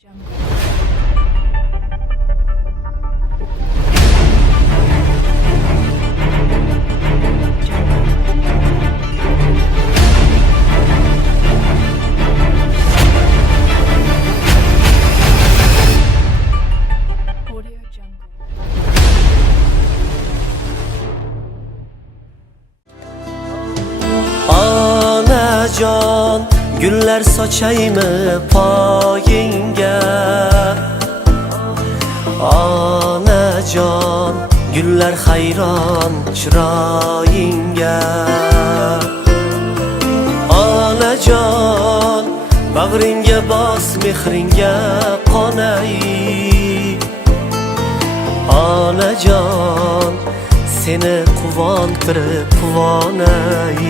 Onajon, gullar sochaymi poyingga? Onajon, gullar hayron chiroyingga. Onajon, bag'ringga bos, mehringga qonay. Onajon, seni quvontirib quvonay.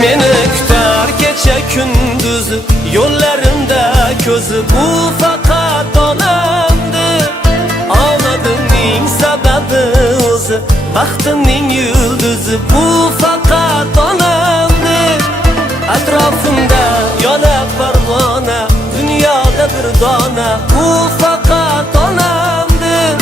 Meni kutar kecha kunduz, yo'llarimda ko'zi bu faqat onamdir. Omadimning sababi o'zi, baxtimning yulduzi bu faqat onamdir. Atrofimda yonib parvona, dunyoda bir dona bu faqat onamdir.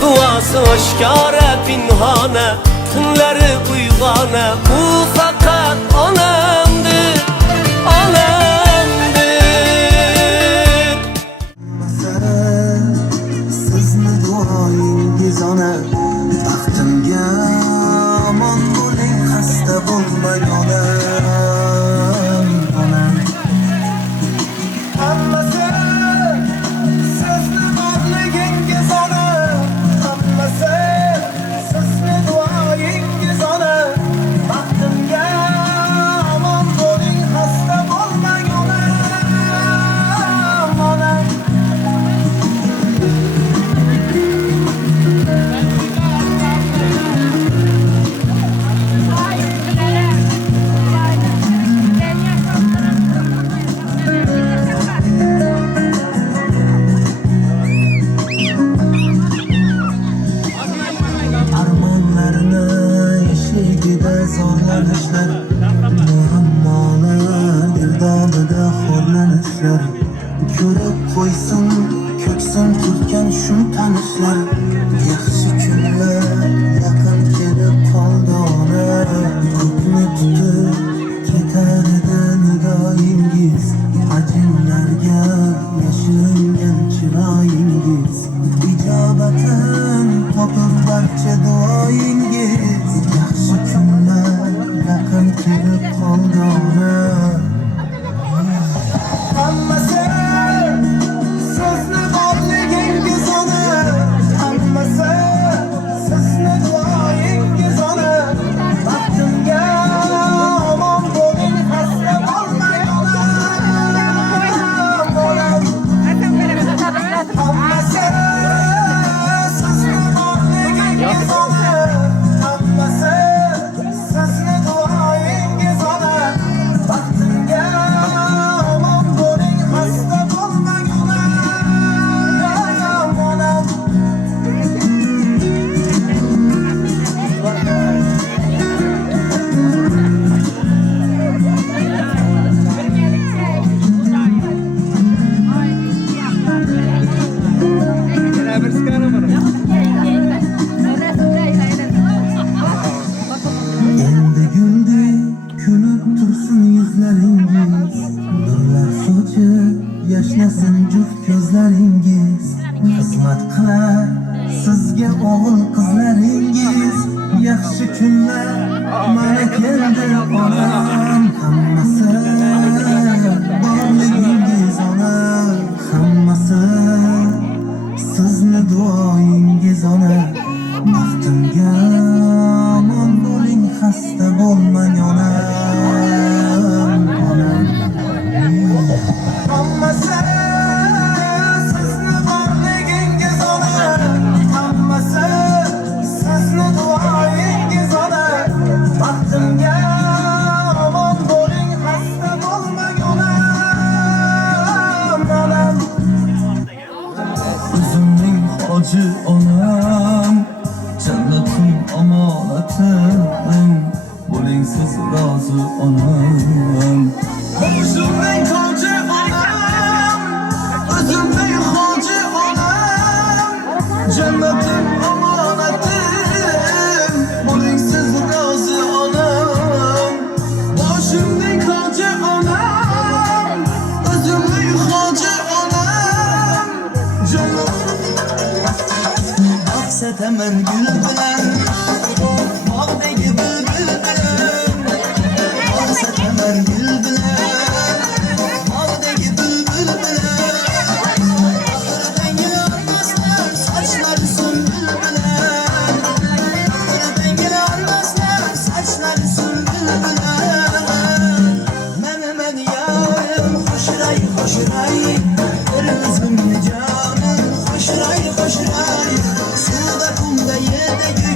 Duosi oshkora pinhona, tunlari uyg'ona bu faqat onamdir, onamdir. Sizni duoyingiz ona, baxtimga omon bo'ling, xasta bo'lmang onam, onam. Hammasi sizni borligingiz ona, hammasi sizni duoyingiz ona, baxtimga omon bo'ling, xasta bo'lmang onam, onam. Armonlarni eshigida zorlanishlar, muammolar girdobida xo'rlanishlar. Ko'rib qo'ysin ko'ksim turgan shu tanishlar. Yaxshi kunlar yaqin kelib qoldi ona, ko'kni tutib ketar edi nigoyingiz. Ajinlarga yashiringan chiroyingiz, ijobatin topib barcha duoyingiz. Yaxshi kunlar yaqin kelib qoldi ona. Hammasi sizni borligingiz ona, hammasi sizni duoyingiz ona, baxtimga omon bo'ling, xasta bo'lmang onam, onam. Hammasi sizni borligingiz ona, hammasi sizni duoyingiz ona, baxtimga omon bo'ling, xasta bo'lmang onam, onam. Endi guldek kulib tursin yuzlaringiz, nurlar sochib yashnasin juft ko'zlaringiz. Xizmat qilar sizga o'g'il qizlaringiz. Yaxshi kunlar mana keldi onam, hammasi borligingiz ona, hammasi sizni duoyingiz ona, baxtimga omon bo'ling, xasta bo'lmang onam, onam. Hammasi sizni borligingiz ona, hammasi sizni duoyingiz ona, baxtimga Özümdük hacı anam, özümdük hacı anam. Canım Aksa temer gül bilen, bağdaki bülbül bilen. Aksa temer gül bilen, bağdaki bülbül bilen. Akır dengeli anlaslar, saçları sümbül bilen. Akır dengeli anlaslar, saçları sümbül bilen. Menemen yarım, hoşray hoşray, kırmızım canım, hoşray hoşray. Suda kumda yerde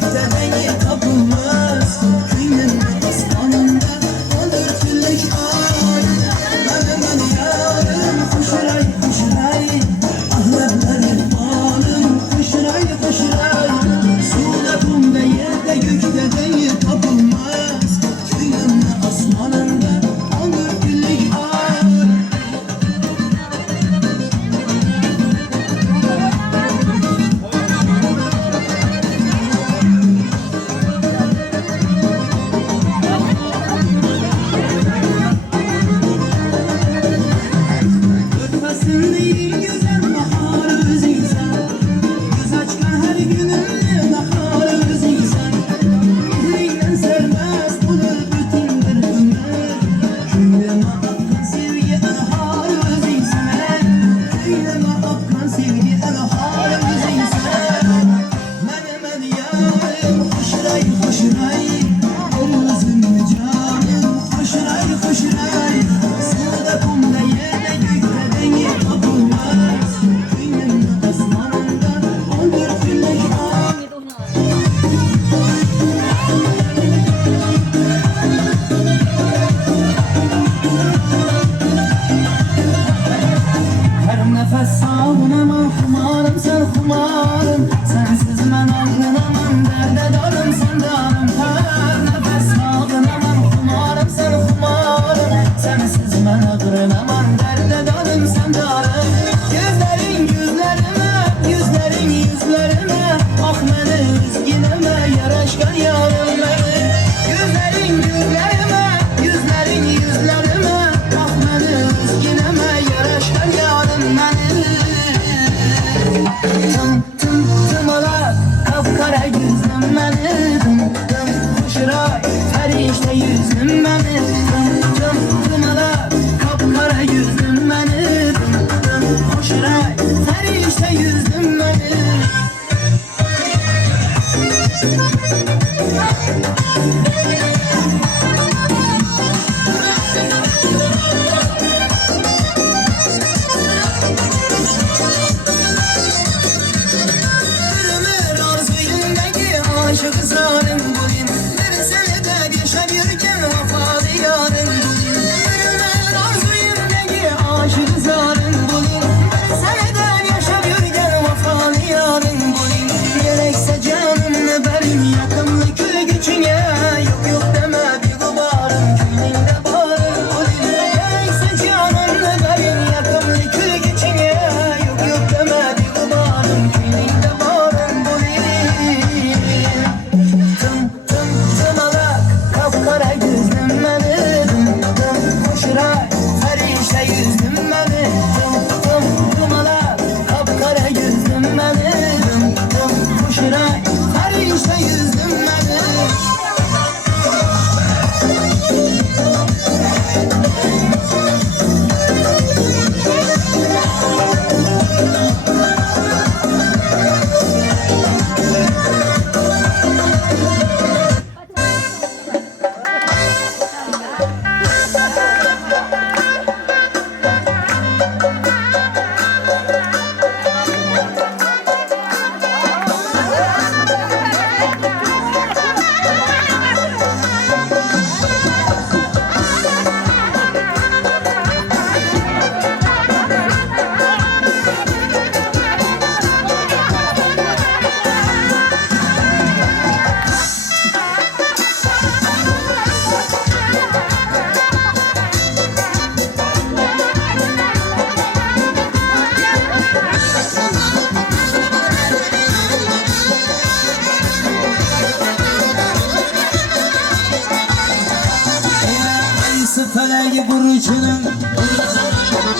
Aysı feleki burçunun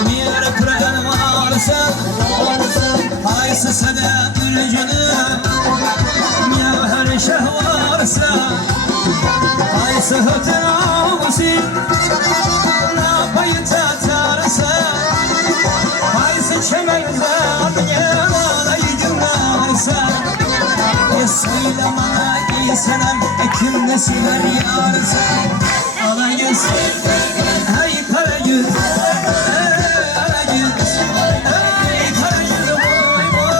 bir kıran varsa Aysı sada burcunun her şey varsa Aysı hütün ağusin Napayı tatarsa Aysı çemenizden yanayı günlerse Söyle bana iyi selam kim ne sever yarsa Ala yüz, hey para yüz Ala yüz, hey para yüz Boy boy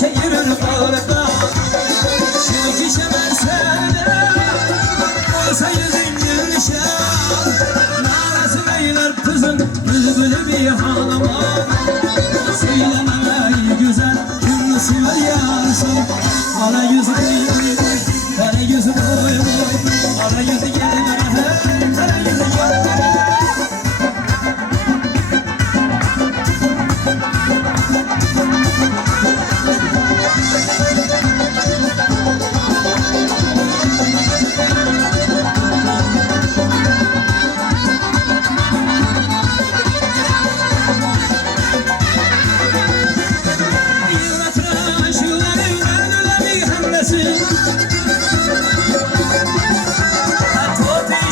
Şehirün ağrıda Şirki şemersene Olsa yüzün gülşen Narası beyler kızın Bülbülü bir halama Söylememe iyi güzel Kim sever yarsın Ala yüzü boy Kara yüzü boy boy Ala yüzü gelme Kara yüzü gelme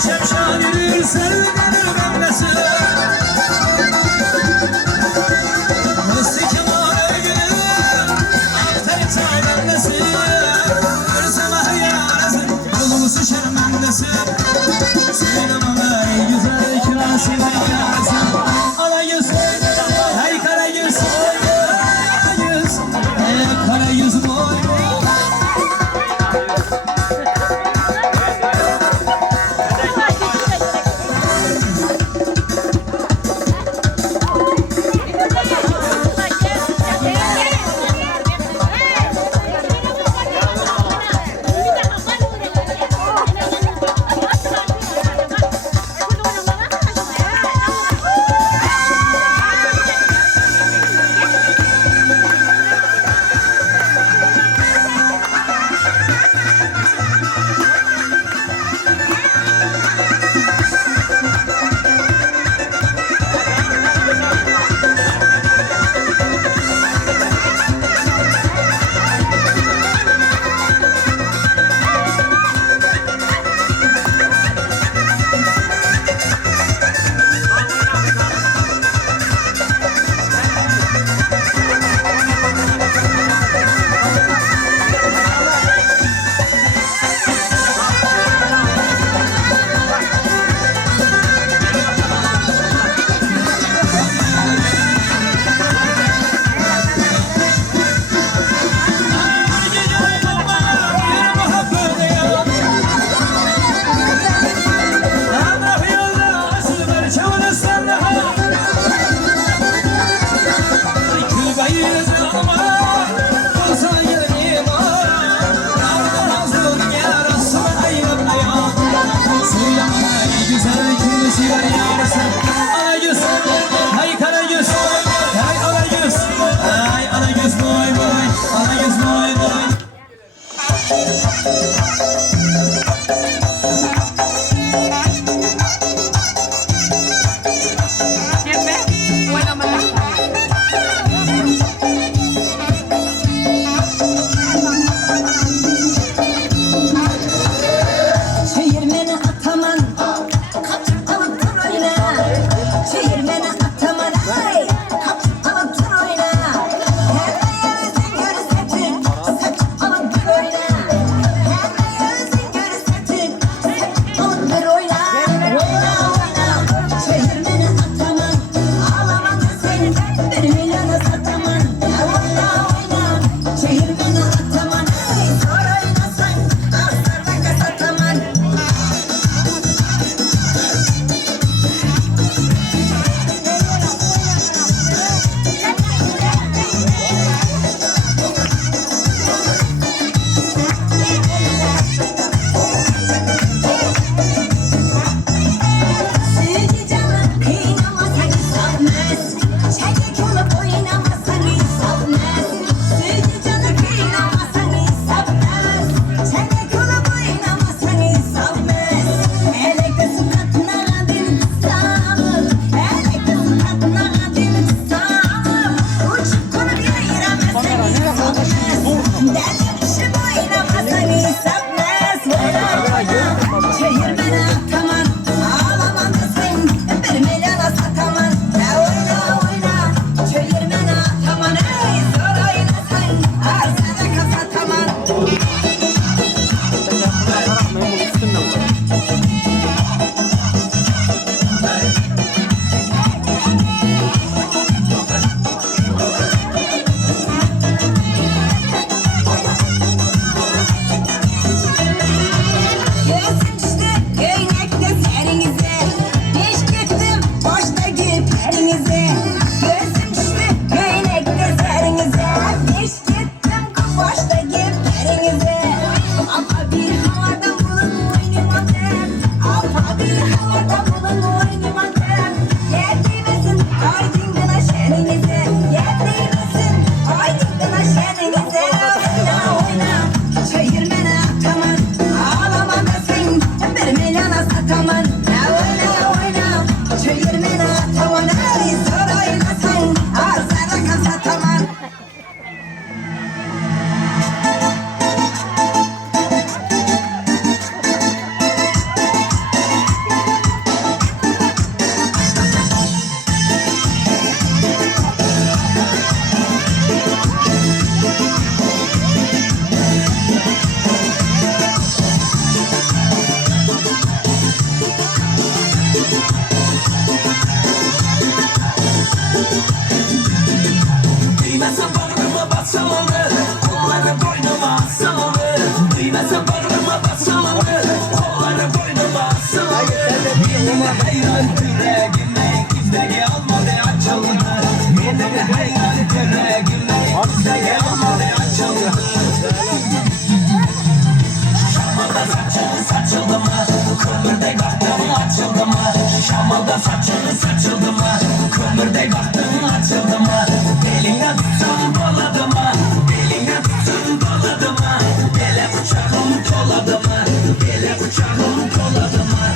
Şemşah baştaki perinize. Apa bir havadan bulun oynamaktan. Apa bir havadan bulun oynamaktan. Yetmesin aydınlığına şeninize. Yetmesin aydınlığına şeninize. Oyna oyna çayırmana ataman. Ağlaman da sen bir milyona sataman. Oyna oyna çayırmana ataman. Ay sarayla sen ağzına kan sataman. Değmezsen bağrıma basalım, kolları boynuma asalım. Değmezsen bağrıma basalım, kolları boynuma asalım. Yine hayran yüreğime, kimseye almadı açıldı. Yine hayran yüreğime, kimseye almadı açıldı. Şamalda saçını saçıldı mı? Kömürde baktım açıldı mı? Şamalda saçını saçıldı mı? Kömürde baktım açıldı mı? Beline tutsun doladı mı? Beline tutsun doladı mı? Bele bıçağım koladı mı? Bele bıçağım koladı mı?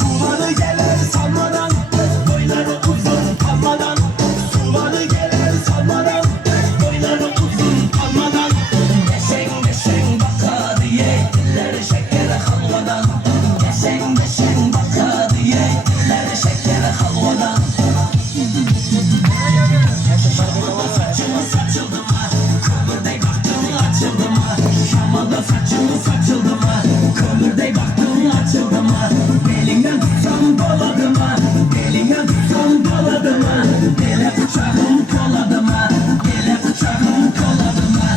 Suları gelir salmadan, boyları uzun kalmadan. Suları gelir salmadan, boyları uzun kalmadan. Deşen deşen bakar diye, dilleri şekeri halvadan. Deşen deşen bakar diye, dilleri şekeri halvadan. Şamalda saçımı saçıldı mı? Kömürde baktım açıldı mı? Şamalda saçımı saçıldı mı? Kömürde baktım açıldı mı? Belinden tutsam doladı mı? Belinden tutsam doladı mı? Bele bıçağım koladı mı? Bele bıçağım koladı mı?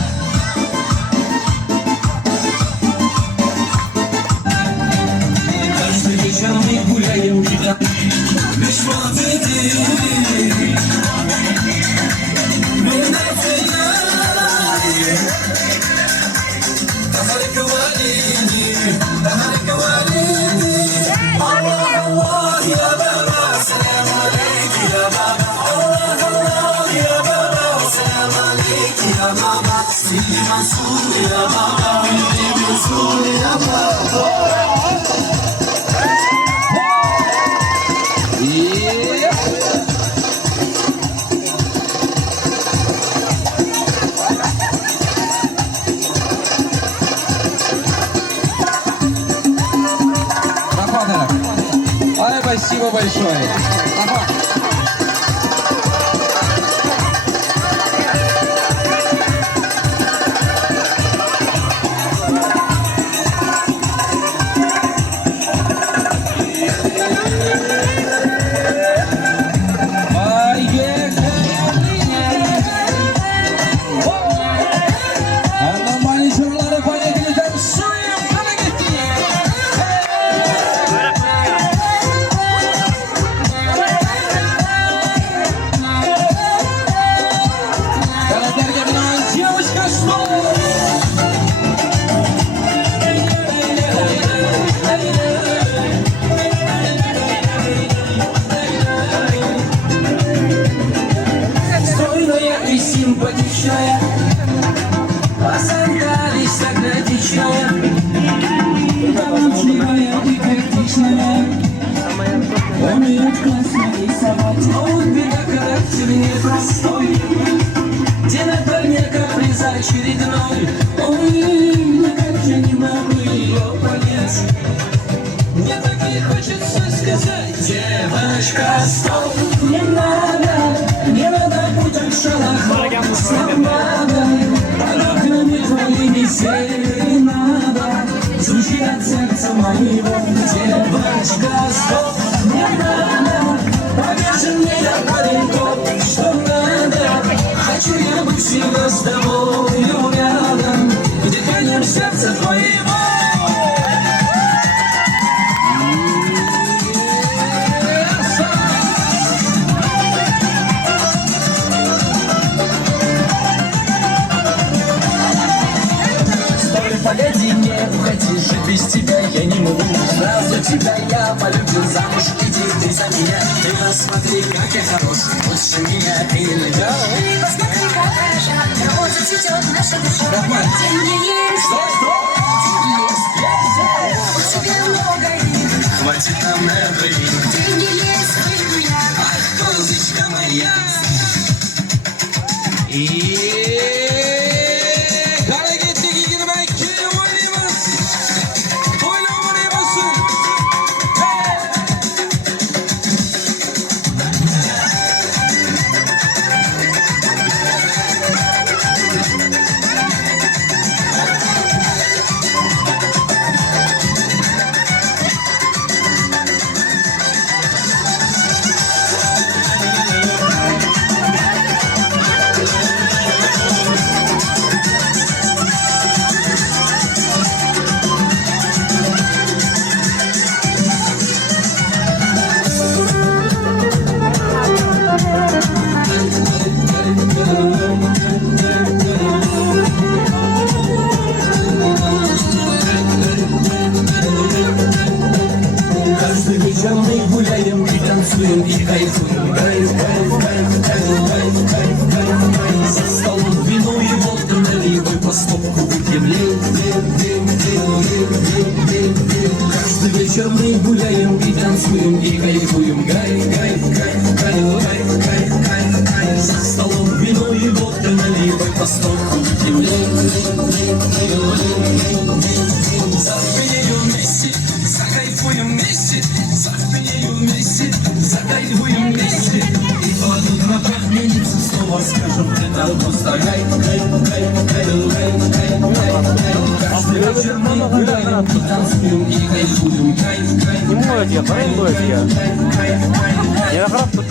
Каждый вечер мы гуляем где-то меж молодых. Мы на финале. Дохали кавалини, дохали кавалини. Allah Allah ya baba, selam aleyki ya baba. Allah Allah ya baba, selam aleyki ya baba. Sili Mansur ya baba, Sili Mansur ya baba. Прохода. Ай, спасибо большое. Ага. симпатичная, посадались сагнатичная, талантливая и тактичная, умеет классно рисовать. но у тебя характер непростой, где на парня каприз очередной. Ой, ну как же не могу ее понять. Мне так и хочется сказать: девочка, стоп! Не надо путать шалахов с надо, под окнами твоими сели надо, звучит от сердца моего. Девочка, стоп! Не надо, покажи мне я пареньков, что надо. всегда с тобою рядом, где тянет сердце твоего. Стой, погоди, не уходи, жить без тебя я не могу. Сразу тебя я полюбил, замуж иди ты за меня. Ты посмотри, как я хорош, лучше меня ты не найдешь. Ты посмотри, какая жаркая роза цветет наша душа. Деньги есть, у тебя много их. Хватит нам на двоих. Деньги есть, выйду я. Ах, розочка моя. Hareketli girmek kim oynayamaz? Oynayamazsın. Каждый вечер мы гуляем и танцуем и кайфуем. Кайф, кайф, кайф, кайф, кайф, кайф, кайф, кайф. За столом вино и водку наливай, по стопку выпьем. Лей, лей, лей, лей, лей, лей, лей, лей. Каждый вечер мы гуляем и танцуем и кайфуем. Кайф, кайф, кайф, кайф, кайф, кайф, кайф, кайф. За столом вино и водку наливай, по стопку выпьем. Лей, лей, лей, лей, лей, лей, лей. Запьянею вместе, закайфуем вместе, запьянею вместе, закайфуем вместе. И под утро похмельница снова скажем, это просто кайф, кайф, кайф, кайф, кайф, кайф, кайф. Каждый вечер мы гуляем и танцуем и кайфуем. Кайф, кайф, Не можете, парень будет я. кайф, кайф, кайф. Я храп тут.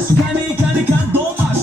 Скамейка, домаш,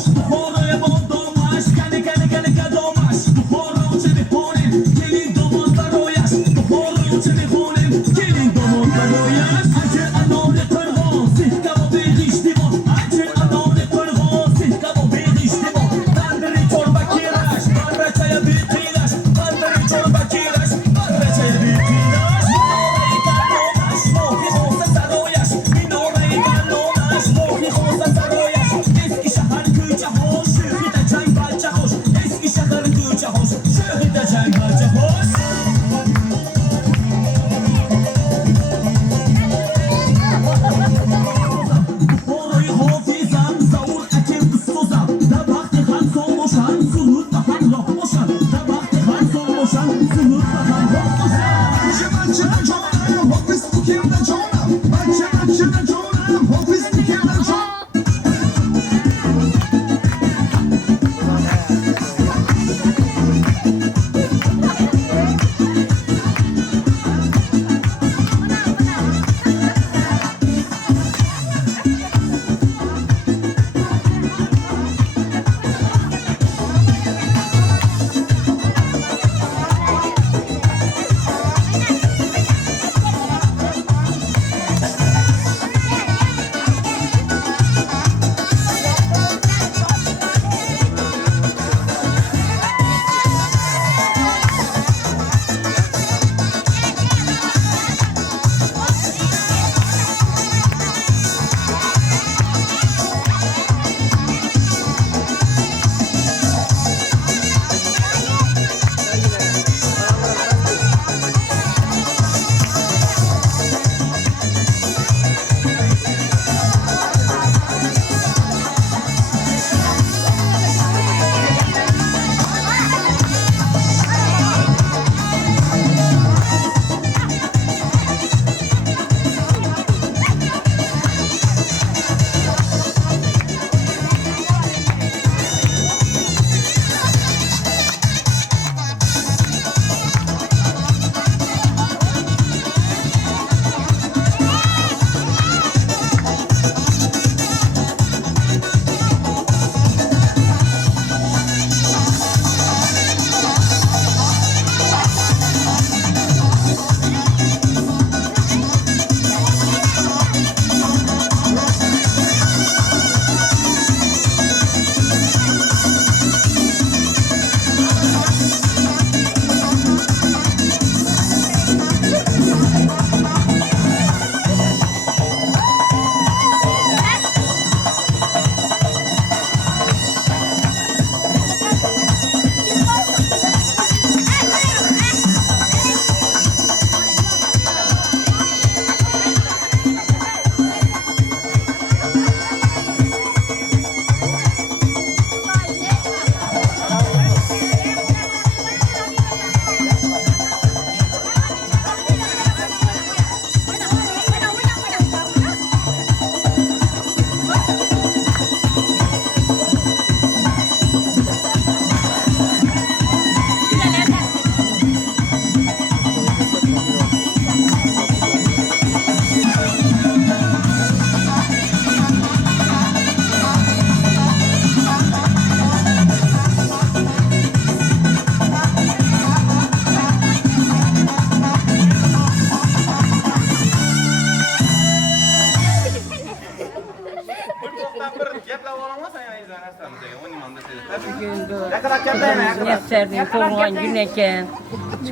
Nesser'nin doğulan gün eken.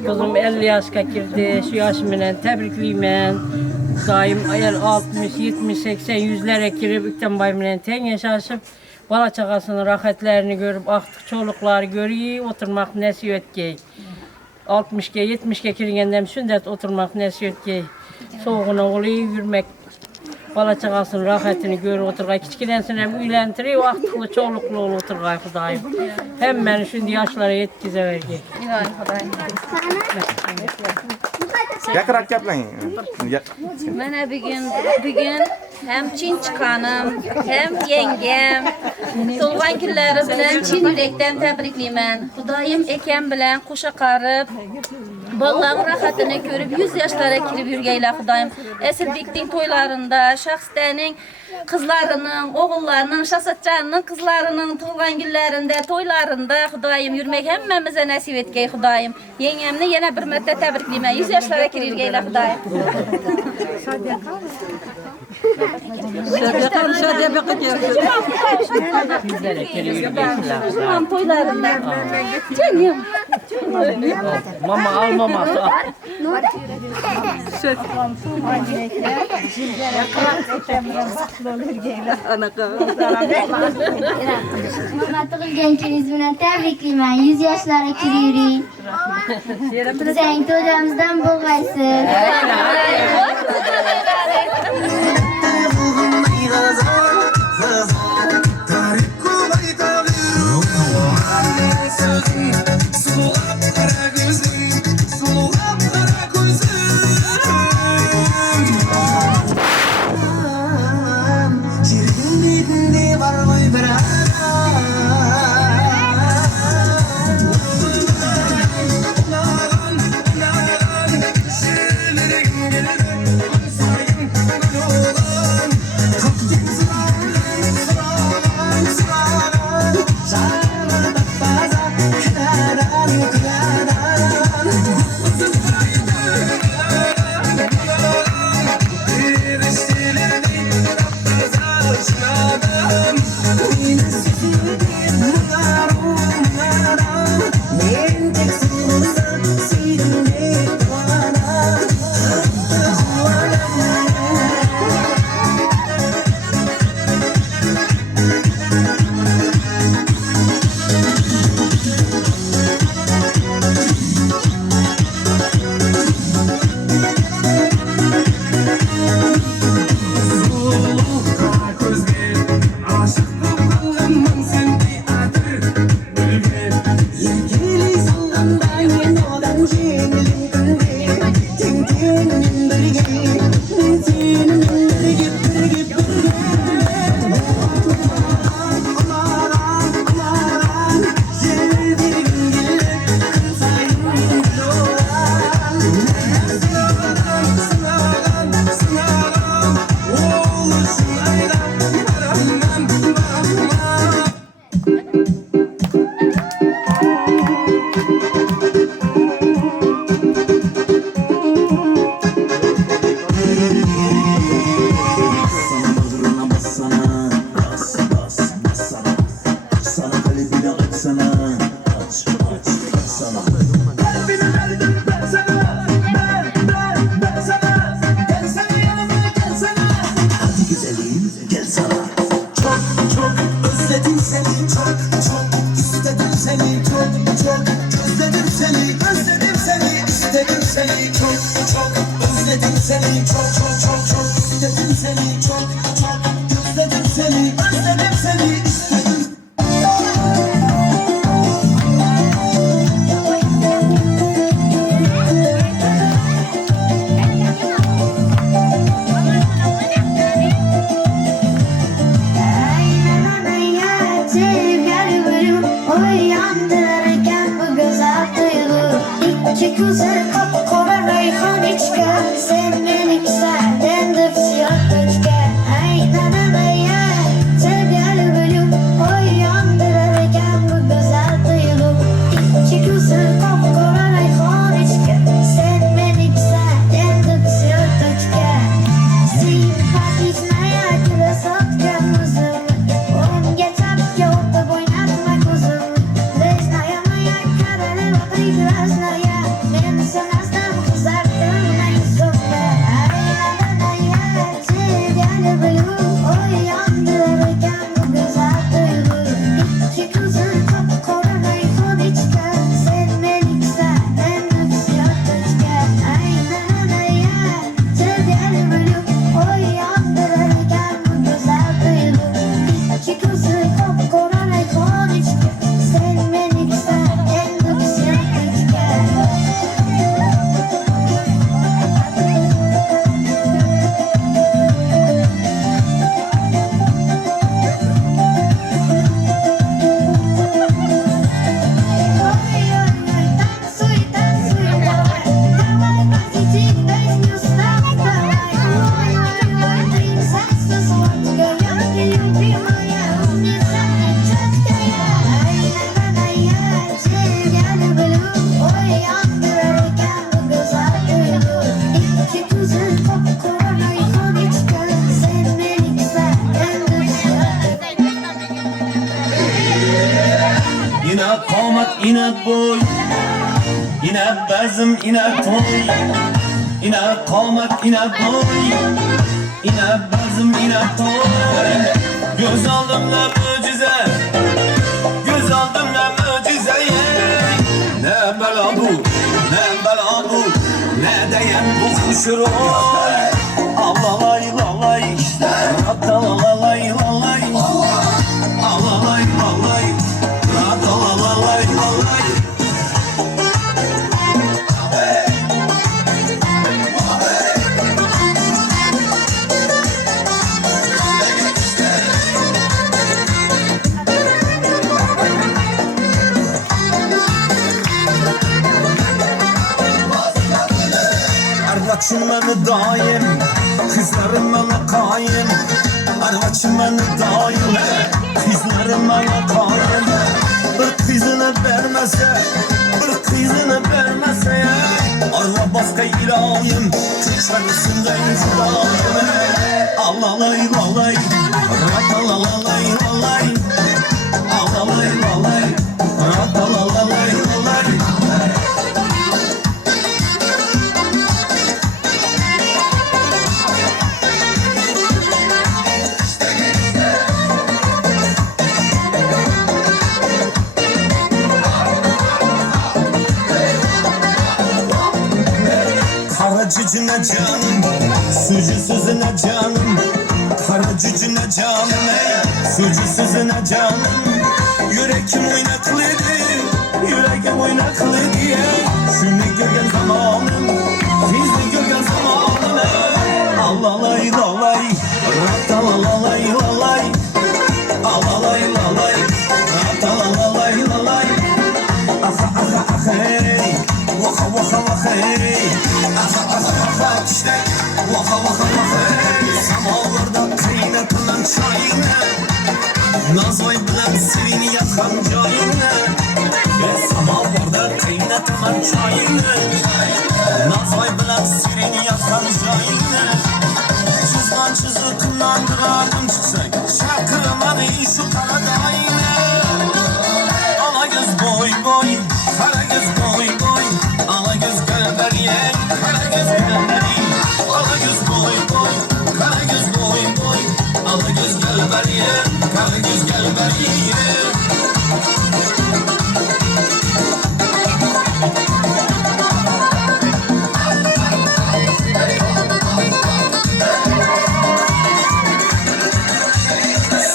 Kızım 50 yaşa girdi. Şu yaş bilen tebrikliyim. Daim ayar 60, 70, 80, 100'lere girip ikten bayımla ten yaşaşıp bala çakasının rahatlarını görüp artık çolukları görüyor, oturmak nesiyet gey. 60'ga 70'ga kirgenden sünnet oturmak nesiyet gey. Soğuğuna oluyor yürümek. Bala çakasının rahatını görüp oturgay. Kiçkiden hem üylentiriyor, aktıklı çoluklu ol oturgay Kudayım. Hem beni şimdi yaşlara yetkize vergi. İlahi Kudayım. Yakırak yapmayın. Bana bugün hem Çin çıkanım, hem yengem, Solgan günleri bilen Çin yürekten tebrikliyim. Kudayım eken bilen kuşa qarıp, balların rahatını görüp 100 yaşlara kirip yürgeyle Kudayım. Esirlik'in toylarında, şahslarının kızlarının, oğullarının, şahsatçanının kızlarının Solgan günlerinde, toylarında Kudayım yürümek hemmemize nasip etgey Kudayım. Yengemni yine bir müddet tebrikliyim. 100 yaşlara kirip yürgeyle Kudayım. Bizlere kirip Tamam toylarında. Canım. Mama al maması al. Hurmatli gençimiz bilan tabriklayman. 100 yoshlarga kiryuring. Bizning to'yimizdan bo'lmaysiz. İki güzel kapkara reyhan içken sen beni güzel inat boy, inat bazım, inat toy, inat qomat, inat boy, inat bazım, inat toy. Göz aldımda mucize, göz aldımda mucize. Ne bela bu, ne bela bu, ne değen bu kuşuroy. Alalay lalay, atalalay lalay, alalay lalay, atalalay lalay. Arvaçım beni daim, kızlarım bana kaim. Arvaçım beni daim, kızlarım bana kaim. Bir kızını vermese, bir kızını vermese, arva başka ilahim, çeşmesindeyim fudayim. Alalay lalay, ratalalay lalay, alalay lalay, ratalalay lalay. Kara cücüne canım, sucu sözüne canım. Kara cücüne canım, sucu sözüne canım. Yürekim oynaklıydı, yüreğim oynaklıydı. Şunu görgen zamanım, sizi görgen zamanım. Alalay lalay, ratalalay lalay, alalay lalay, ratalalay lalay. Aha aha aha hey, vaka vaka vaka hey. Aha aha aha işte, vaka vaka vaka hey. Samavarda kıymetle çayını, Nazvay bilen sirini yakan cayını. Samavarda kıymetle çayını, Nazvay bilen sirini yakan cayını. Çizgan çizikimden duradım çıksak, şakırmanı şu karadayını. Ala göz boy boy, kara göz boy boy. Ala göz gölberiye, kara göz gölberiye. Ala göz boy boy, kara göz boy boy. Ala göz gölberiye, kara göz gölberiye.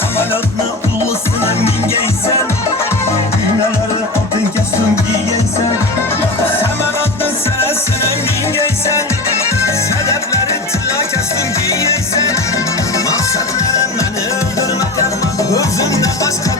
Samanatlı ulusuna mingeysen, düğmeleri atın kestim giyeysen. Samanatlı senesine mingeysen, sedefleri tilla kestim giyeysen. Maksatlarım beni öldürmek yapma, özümden başka